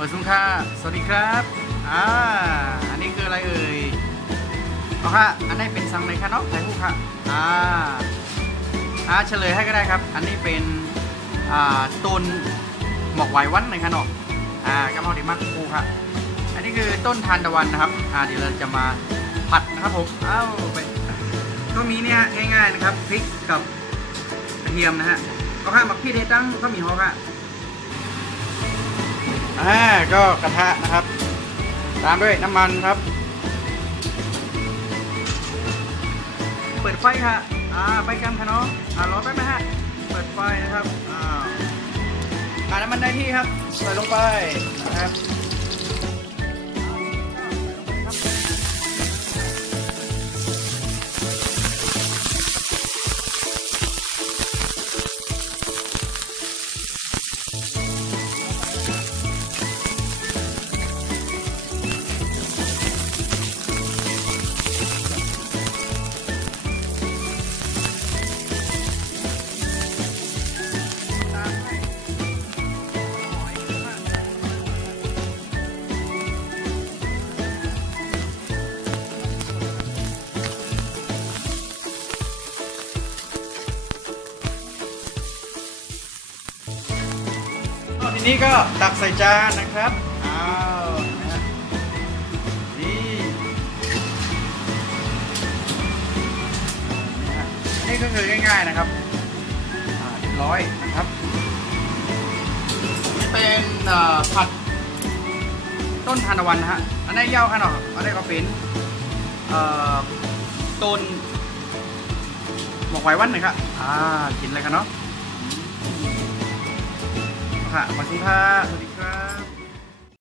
สวัสดีค่ะสวัสดีครับอ่าอันนี้คืออะไรเอ่ยเอาค่ะอันนี้เป็นซังในค่ะเนาะไข่คู่ค่ะเฉลยให้ก็ได้ครับอันนี้เป็นต้นหมอกไหววันในค่ะเนาะกระเพราดีมากคู่ค่ะอันนี้คือต้นทานตะวันนะครับเดี๋ยวเราจะมาผัดนะครับผมไปก็มีเนี่ยง่ายๆนะครับพริกกับกระเทียมนะฮะเอาค่ะหมักพริกเดตั้งก็มีฮอค่ะก็กระทะนะครับตามด้วยน้ำมันครับเปิดไฟค่ะไฟกำค่ะเนาะรอแป๊บนะฮะเปิดไฟนะครับน้ำมันได้ที่ครับใส่ลงไปนะครับทีนี้ก็ตักใส่จานนะครับนะนี่ก็คือง่ายๆนะครับเรียบร้อยนะครับนี่เป็นผัดต้นทานตะวันนะฮะอันนี้เย้าค่ะเนาะอันนี้ก็เป็นต้นหมกไหววันหน่อยครับกินอะไรกันเนาะค่ะขอบคุณค่ะสวัสดีครับ